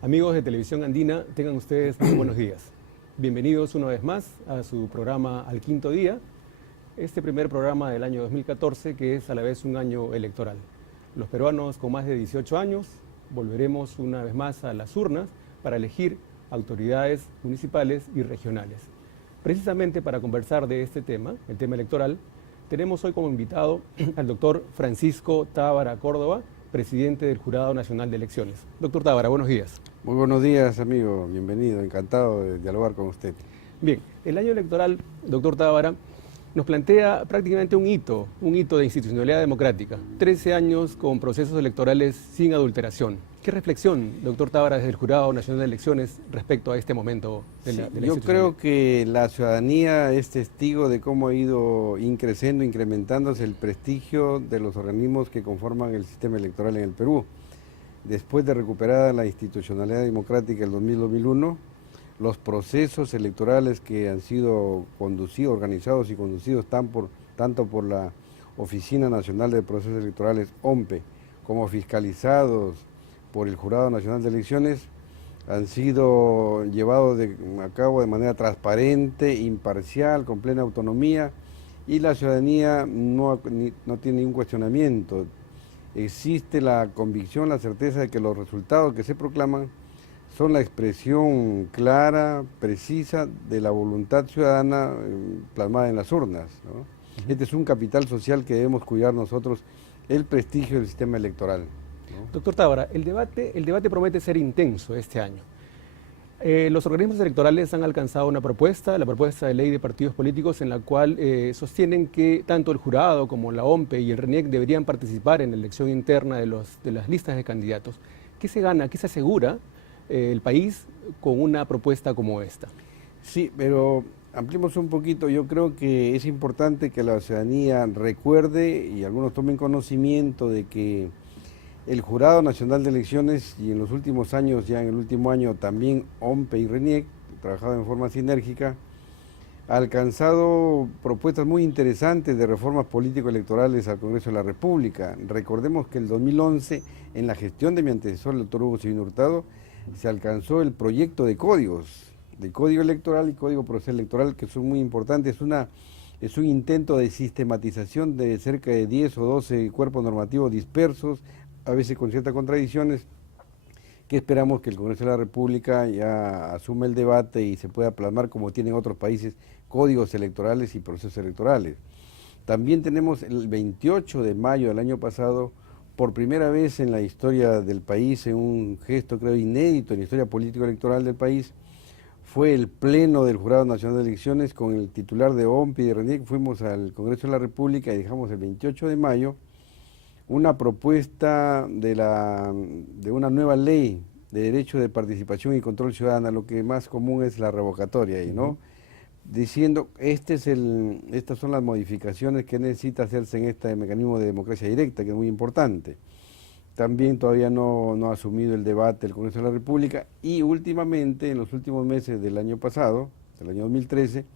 Amigos de Televisión Andina, tengan ustedes muy buenos días. Bienvenidos una vez más a su programa Al Quinto Día, este primer programa del año 2014 que es a la vez un año electoral. Los peruanos con más de 18 años volveremos una vez más a las urnas para elegir autoridades municipales y regionales. Precisamente para conversar de este tema, el tema electoral, tenemos hoy como invitado al doctor Francisco Tábara Córdoba, presidente del Jurado Nacional de Elecciones. Doctor Tábara, buenos días. Muy buenos días, amigo. Bienvenido. Encantado de dialogar con usted. Bien, el año electoral, doctor Tábara, nos plantea prácticamente un hito de institucionalidad democrática. 13 años con procesos electorales sin adulteración. ¿Qué reflexión, doctor Tábara, desde el Jurado Nacional de Elecciones respecto a este momento de la Yo creo que la ciudadanía es testigo de cómo ha ido incrementándose el prestigio de los organismos que conforman el sistema electoral en el Perú. Después de recuperada la institucionalidad democrática en 2000-2001, los procesos electorales que han sido organizados y conducidos tanto por la Oficina Nacional de Procesos Electorales, OMPE, como fiscalizados por el Jurado Nacional de Elecciones, han sido llevados a cabo de manera transparente, imparcial, con plena autonomía, y la ciudadanía no tiene ningún cuestionamiento. Existe la convicción, la certeza de que los resultados que se proclaman son la expresión clara, precisa de la voluntad ciudadana plasmada en las urnas, ¿no? Este es un capital social que debemos cuidar nosotros, el prestigio del sistema electoral, ¿no? Doctor Tábara, el debate promete ser intenso este año. Los organismos electorales han alcanzado una propuesta, la propuesta de ley de partidos políticos, en la cual sostienen que tanto el jurado como la OMPE y el RENIEC deberían participar en la elección interna de las listas de candidatos. ¿Qué se gana, qué se asegura el país con una propuesta como esta? Sí, pero ampliemos un poquito. Yo creo que es importante que la ciudadanía recuerde y algunos tomen conocimiento de que el Jurado Nacional de Elecciones, y en los últimos años, ya en el último año también OMPE y RENIEC, trabajado en forma sinérgica, ha alcanzado propuestas muy interesantes de reformas político-electorales al Congreso de la República. Recordemos que en el 2011, en la gestión de mi antecesor, el doctor Hugo Sevino Hurtado, se alcanzó el proyecto de códigos, de código electoral y código procesal electoral, que son muy importantes. Es un intento de sistematización de cerca de 10 o 12 cuerpos normativos dispersos, a veces con ciertas contradicciones, que esperamos que el Congreso de la República ya asuma el debate y se pueda plasmar, como tienen otros países, códigos electorales y procesos electorales. También tenemos el 28 de mayo del año pasado, por primera vez en la historia del país, en un gesto creo inédito en la historia político-electoral del país, fue el pleno del Jurado Nacional de Elecciones con el titular de OMPE y de RENIEC. Fuimos al Congreso de la República y dejamos el 28 de mayo una propuesta de una nueva ley de derecho de participación y control ciudadana. Lo que más común es la revocatoria ahí, ¿no? Diciendo, estas son las modificaciones que necesita hacerse en este mecanismo de democracia directa, que es muy importante. También todavía no ha asumido el debate el Congreso de la República, y últimamente, en los últimos meses del año pasado, del año 2013,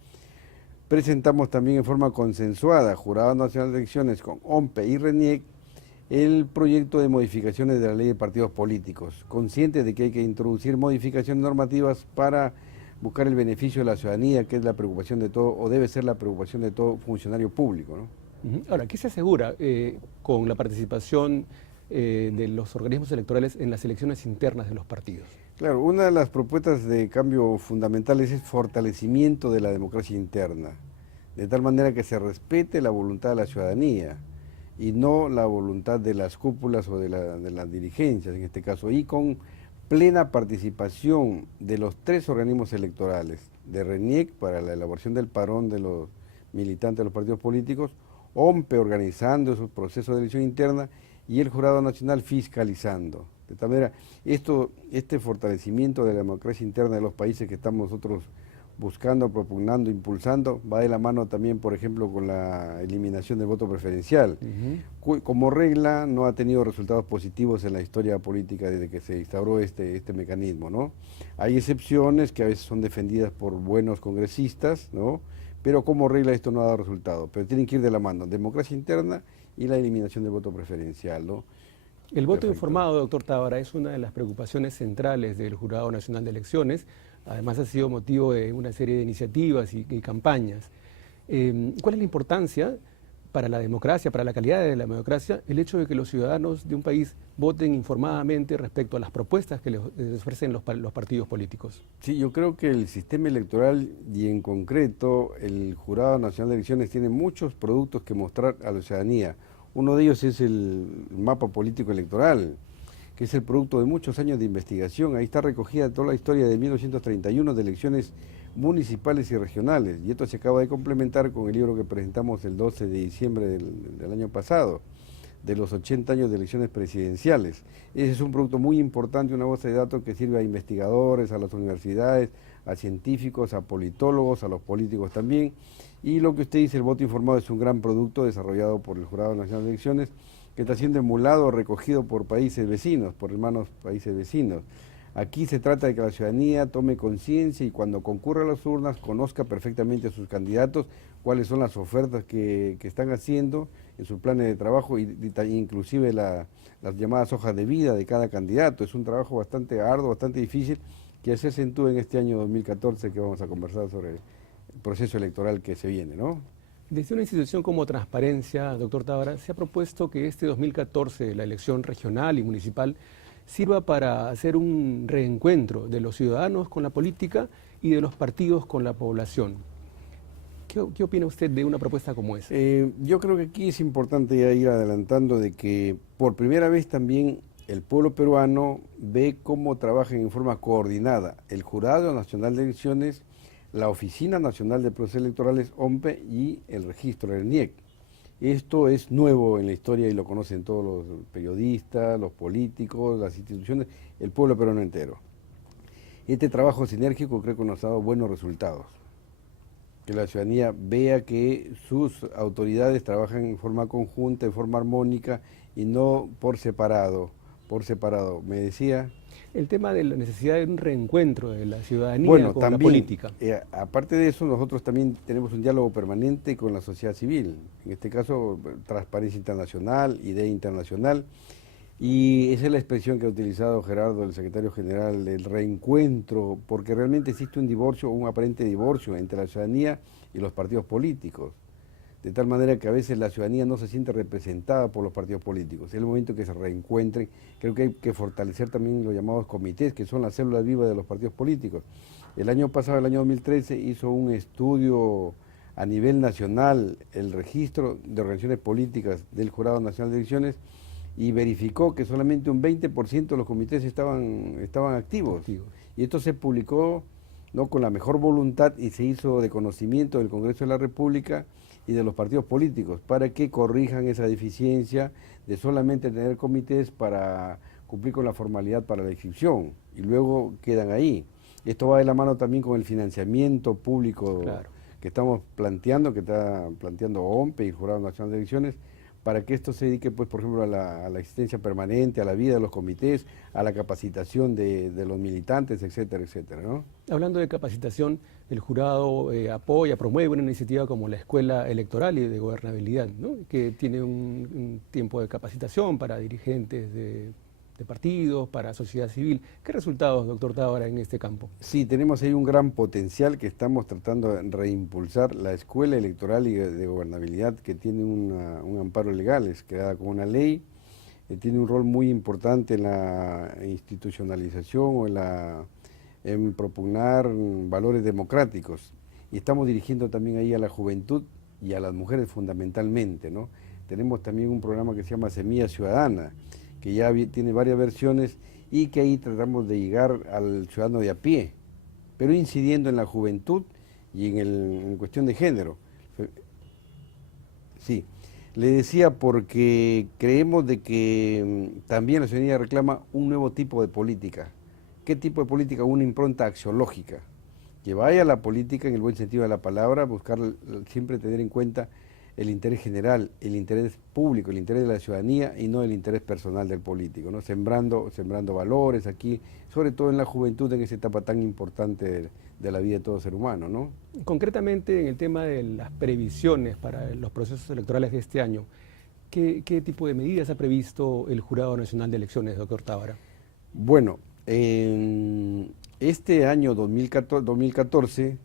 presentamos también en forma consensuada, Jurado Nacional de Elecciones con OMPE y RENIEC, el proyecto de modificaciones de la ley de partidos políticos, conscientes de que hay que introducir modificaciones normativas para buscar el beneficio de la ciudadanía, que es la preocupación de todo, o debe ser la preocupación de todo funcionario público, ¿no? Ahora, ¿qué se asegura con la participación de los organismos electorales en las elecciones internas de los partidos? Claro, una de las propuestas de cambio fundamentales es fortalecimiento de la democracia interna, de tal manera que se respete la voluntad de la ciudadanía y no la voluntad de las cúpulas o de las dirigencias, en este caso, y con plena participación de los tres organismos electorales, de RENIEC para la elaboración del padrón de los militantes de los partidos políticos, OMPE organizando esos procesos de elección interna y el Jurado Nacional fiscalizando. De tal manera, este fortalecimiento de la democracia interna de los países que estamos nosotros buscando, propugnando, impulsando, va de la mano también, por ejemplo, con la eliminación del voto preferencial. Como regla, no ha tenido resultados positivos en la historia política desde que se instauró este mecanismo, ¿no? Hay excepciones que a veces son defendidas por buenos congresistas, ¿no? Pero como regla esto no ha dado resultado. Pero tienen que ir de la mano, democracia interna y la eliminación del voto preferencial, ¿no? El voto Perfecto. informado, doctor Tábara, es una de las preocupaciones centrales del Jurado Nacional de Elecciones. Además ha sido motivo de una serie de iniciativas y campañas. ¿Cuál es la importancia para la democracia, para la calidad de la democracia, el hecho de que los ciudadanos de un país voten informadamente respecto a las propuestas que les ofrecen los partidos políticos? Sí, yo creo que el sistema electoral y en concreto el Jurado Nacional de Elecciones tiene muchos productos que mostrar a la ciudadanía. Uno de ellos es el mapa político electoral, que es el producto de muchos años de investigación. Ahí está recogida toda la historia de 1931 de elecciones municipales y regionales, y esto se acaba de complementar con el libro que presentamos el 12 de diciembre del año pasado, de los 80 años de elecciones presidenciales. Ese es un producto muy importante, una base de datos que sirve a investigadores, a las universidades, a científicos, a politólogos, a los políticos también. Y lo que usted dice, el voto informado es un gran producto desarrollado por el Jurado Nacional de Elecciones, que está siendo emulado o recogido por países vecinos, por hermanos países vecinos. Aquí se trata de que la ciudadanía tome conciencia y cuando concurra a las urnas conozca perfectamente a sus candidatos, cuáles son las ofertas que están haciendo en sus planes de trabajo inclusive las llamadas hojas de vida de cada candidato. Es un trabajo bastante arduo, bastante difícil, que se acentúa en este año 2014 que vamos a conversar sobre el proceso electoral que se viene, ¿no? Desde una institución como Transparencia, doctor Tábara, se ha propuesto que este 2014, la elección regional y municipal, sirva para hacer un reencuentro de los ciudadanos con la política y de los partidos con la población. ¿Qué opina usted de una propuesta como esa? Yo creo que aquí es importante ya ir adelantando de que por primera vez también el pueblo peruano ve cómo trabajan en forma coordinada el Jurado Nacional de Elecciones, la Oficina Nacional de Procesos Electorales, OMPE, y el registro del NIEC. Esto es nuevo en la historia y lo conocen todos los periodistas, los políticos, las instituciones, el pueblo peruano entero. Este trabajo sinérgico creo que nos ha dado buenos resultados. Que la ciudadanía vea que sus autoridades trabajan en forma conjunta, en forma armónica y no por separado. Me decía... El tema de la necesidad de un reencuentro de la ciudadanía Bueno, con también, la política. Aparte de eso, nosotros también tenemos un diálogo permanente con la sociedad civil, en este caso Transparencia Internacional, IDEA Internacional, y esa es la expresión que ha utilizado Gerardo, el secretario general, el reencuentro, porque realmente existe un divorcio, un aparente divorcio entre la ciudadanía y los partidos políticos, de tal manera que a veces la ciudadanía no se siente representada por los partidos políticos. Es el momento que se reencuentren. Creo que hay que fortalecer también los llamados comités, que son las células vivas de los partidos políticos. El año pasado, el año 2013, hizo un estudio a nivel nacional, el registro de organizaciones políticas del Jurado Nacional de Elecciones, y verificó que solamente un 20% de los comités estaban activos. Y esto se publicó, ¿no?, con la mejor voluntad y se hizo de conocimiento del Congreso de la República y de los partidos políticos para que corrijan esa deficiencia de solamente tener comités para cumplir con la formalidad para la inscripción y luego quedan ahí. Esto va de la mano también con el financiamiento público, claro, que estamos planteando, que está planteando OMPE y el Jurado Nacional de Elecciones, para que esto se dedique, pues, por ejemplo, a la existencia permanente, a la vida de los comités, a la capacitación de los militantes, etcétera, etcétera, ¿no? Hablando de capacitación, el jurado apoya, promueve una iniciativa como la Escuela Electoral y de Gobernabilidad, ¿no?, que tiene un tiempo de capacitación para dirigentes de partidos, para sociedad civil. ¿Qué resultados, doctor Tábara, en este campo? Sí, tenemos ahí un gran potencial que estamos tratando de reimpulsar. La Escuela Electoral y de Gobernabilidad, que tiene un amparo legal, es creada como una ley, tiene un rol muy importante en la institucionalización o en propugnar valores democráticos. Y estamos dirigiendo también ahí a la juventud y a las mujeres fundamentalmente, ¿no? Tenemos también un programa que se llama Semilla Ciudadana, que ya tiene varias versiones y que ahí tratamos de llegar al ciudadano de a pie, pero incidiendo en la juventud y en cuestión de género. Sí, le decía porque creemos de que también la ciudadanía reclama un nuevo tipo de política. ¿Qué tipo de política? Una impronta axiológica, que vaya a la política en el buen sentido de la palabra, buscar siempre tener en cuenta el interés general, el interés público, el interés de la ciudadanía y no el interés personal del político, ¿no? Sembrando valores aquí, sobre todo en la juventud, en esa etapa tan importante de la vida de todo ser humano, ¿no? Concretamente en el tema de las previsiones para los procesos electorales de este año, ¿Qué tipo de medidas ha previsto el Jurado Nacional de Elecciones, doctor Tábara? Bueno, en este año 2014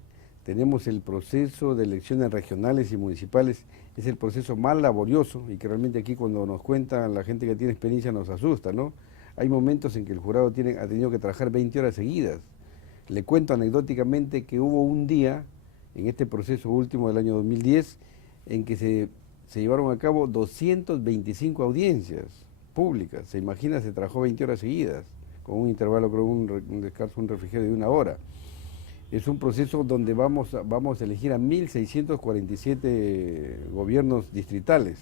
tenemos el proceso de elecciones regionales y municipales. Es el proceso más laborioso y que realmente aquí cuando nos cuentan la gente que tiene experiencia nos asusta, ¿no? Hay momentos en que el jurado ha tenido que trabajar 20 horas seguidas. Le cuento anecdóticamente que hubo un día en este proceso último del año 2010 en que se llevaron a cabo 225 audiencias públicas. Se imagina, se trabajó 20 horas seguidas, con un intervalo, creo, un descanso, un refrigerio de 1 hora. Es un proceso donde vamos a elegir a 1.647 gobiernos distritales,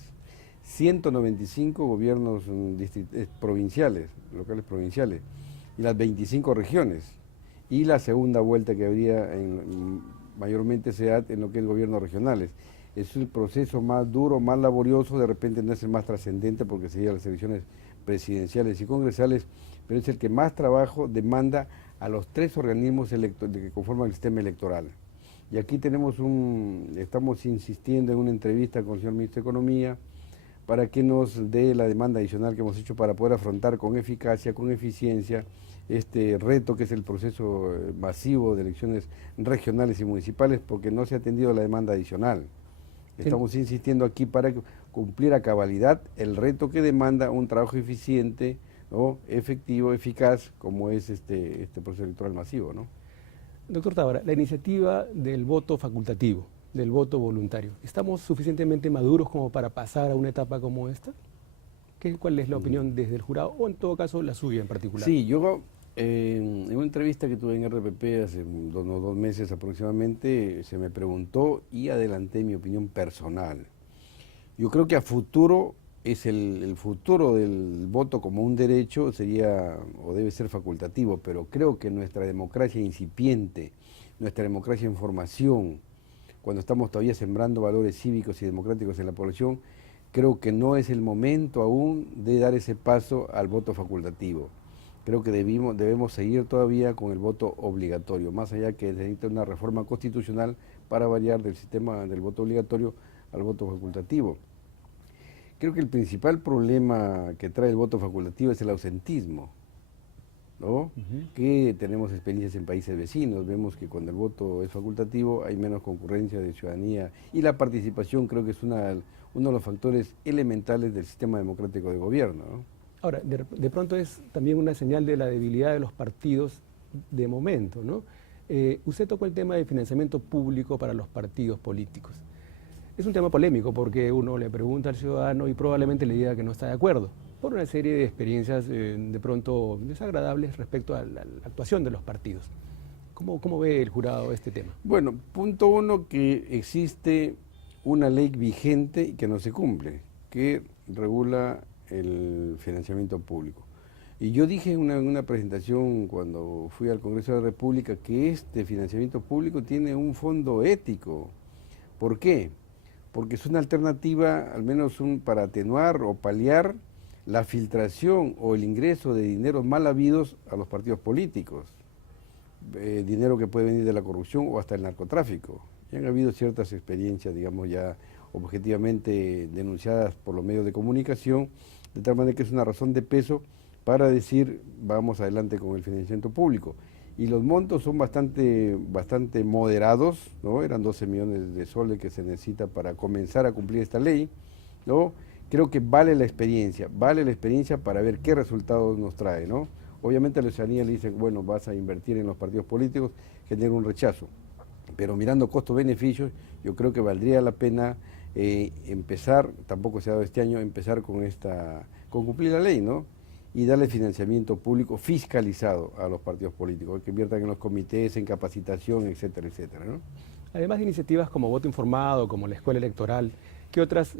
195 gobiernos provinciales, locales provinciales, y las 25 regiones. Y la segunda vuelta que habría mayormente se da en lo que es gobiernos regionales. Es el proceso más duro, más laborioso, de repente no es el más trascendente porque serían las elecciones presidenciales y congresales, pero es el que más trabajo demanda a los 3 organismos que conforman el sistema electoral. Y aquí estamos insistiendo en una entrevista con el señor Ministro de Economía para que nos dé la demanda adicional que hemos hecho para poder afrontar con eficacia, con eficiencia, este reto que es el proceso masivo de elecciones regionales y municipales, porque no se ha atendido la demanda adicional. Estamos insistiendo aquí para cumplir a cabalidad el reto que demanda un trabajo eficiente, ¿no?, efectivo, eficaz, como es este proceso electoral masivo, ¿no? Doctor Tábara, la iniciativa del voto facultativo, del voto voluntario, ¿estamos suficientemente maduros como para pasar a una etapa como esta? ¿Cuál es la opinión desde el jurado, o en todo caso la suya en particular? Sí, yo en una entrevista que tuve en RPP hace 2 meses aproximadamente, se me preguntó y adelanté mi opinión personal. Yo creo que a futuro el futuro del voto como un derecho sería o debe ser facultativo, pero creo que nuestra democracia incipiente, nuestra democracia en formación, cuando estamos todavía sembrando valores cívicos y democráticos en la población, creo que no es el momento aún de dar ese paso al voto facultativo. Creo que debemos seguir todavía con el voto obligatorio, más allá que necesita una reforma constitucional para variar del sistema del voto obligatorio al voto facultativo. Creo que el principal problema que trae el voto facultativo es el ausentismo, ¿no? Que tenemos experiencias en países vecinos, vemos que cuando el voto es facultativo hay menos concurrencia de ciudadanía y la participación creo que es uno de los factores elementales del sistema democrático de gobierno, ¿no? Ahora, de pronto es también una señal de la debilidad de los partidos de momento, ¿no? Usted tocó el tema del financiamiento público para los partidos políticos. Es un tema polémico porque uno le pregunta al ciudadano y probablemente le diga que no está de acuerdo, por una serie de experiencias de pronto desagradables respecto a la actuación de los partidos. ¿Cómo ve el jurado este tema? Bueno, punto uno, que existe una ley vigente y que no se cumple, que regula el financiamiento público. Y yo dije en una presentación cuando fui al Congreso de la República que este financiamiento público tiene un fondo ético. ¿Por qué? Porque es una alternativa, al menos para atenuar o paliar la filtración o el ingreso de dineros mal habidos a los partidos políticos. Dinero que puede venir de la corrupción o hasta el narcotráfico. Ya han habido ciertas experiencias, digamos, ya objetivamente denunciadas por los medios de comunicación, de tal manera que es una razón de peso para decir vamos adelante con el financiamiento público. Y los montos son bastante moderados, ¿no? Eran 12 millones de soles que se necesita para comenzar a cumplir esta ley, ¿no? Creo que vale la experiencia para ver qué resultados nos trae, ¿no? Obviamente a la ciudadanía le dicen, bueno, vas a invertir en los partidos políticos, genera un rechazo. Pero mirando costos-beneficios, yo creo que valdría la pena empezar, tampoco se ha dado este año, empezar con cumplir la ley, ¿no? Y darle financiamiento público fiscalizado a los partidos políticos, que inviertan en los comités, en capacitación, etcétera, etcétera, ¿no? Además de iniciativas como voto informado, como la escuela electoral, ¿qué otras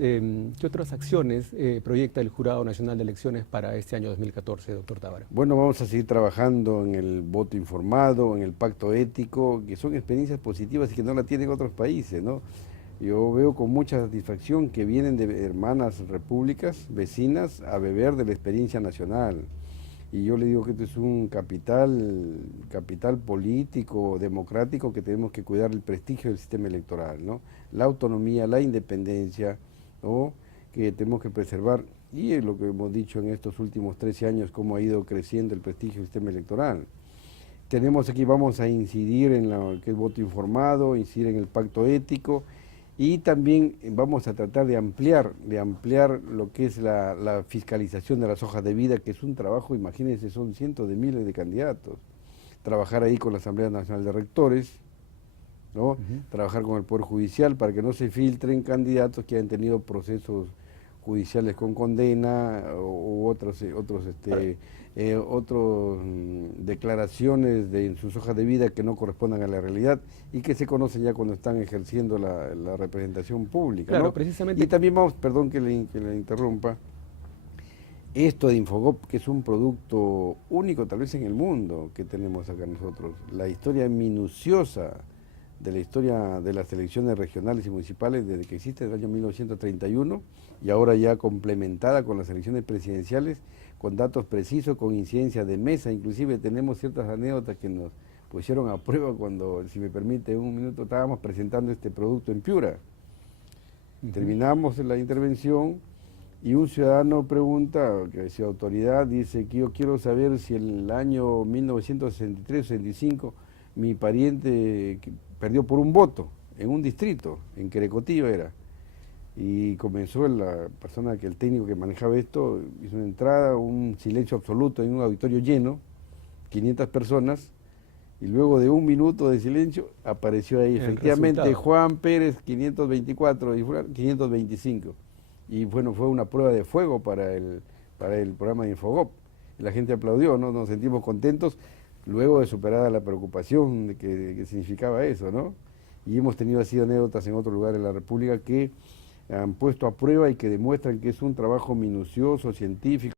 acciones proyecta el Jurado Nacional de Elecciones para este año 2014, doctor Tábara? Bueno, vamos a seguir trabajando en el voto informado, en el pacto ético, que son experiencias positivas y que no la tienen otros países, ¿no? Yo veo con mucha satisfacción que vienen de hermanas repúblicas vecinas a beber de la experiencia nacional. Y yo le digo que esto es un capital político, democrático, que tenemos que cuidar el prestigio del sistema electoral, ¿no? La autonomía, la independencia, ¿no? que tenemos que preservar, y es lo que hemos dicho en estos últimos 13 años, cómo ha ido creciendo el prestigio del sistema electoral. Tenemos aquí, vamos a incidir en lo que es voto informado, incidir en el pacto ético, y también vamos a tratar de ampliar lo que es la fiscalización de las hojas de vida, que es un trabajo, imagínense, son cientos de miles de candidatos. Trabajar ahí con la Asamblea Nacional de Rectores, ¿no? Trabajar con el Poder Judicial para que no se filtren candidatos que han tenido procesos judiciales con condena o otras declaraciones en sus hojas de vida que no correspondan a la realidad y que se conocen ya cuando están ejerciendo la representación pública. Claro, ¿no? precisamente. Y también vamos, perdón que le interrumpa, esto de Infogop, que es un producto único tal vez en el mundo que tenemos acá nosotros, la historia minuciosa de la historia de las elecciones regionales y municipales desde que existe, desde el año 1931, y ahora ya complementada con las elecciones presidenciales, con datos precisos, con incidencia de mesa. Inclusive tenemos ciertas anécdotas que nos pusieron a prueba cuando, si me permite un minuto, estábamos presentando este producto en Piura. Terminamos la intervención y un ciudadano pregunta, que decía autoridad, dice que yo quiero saber si en el año 1963-65 mi pariente perdió por un voto en un distrito, en Querecotillo era. Y comenzó la persona, el técnico que manejaba esto, hizo una entrada, un silencio absoluto en un auditorio lleno, 500 personas, y luego de un minuto de silencio apareció ahí efectivamente resultado. Juan Pérez 524 y 525. Y bueno, fue una prueba de fuego para el programa de Infogop. La gente aplaudió, ¿no? Nos sentimos contentos luego de superada la preocupación de que significaba eso, ¿no? Y hemos tenido así anécdotas en otros lugares de la República que han puesto a prueba y que demuestran que es un trabajo minucioso, científico.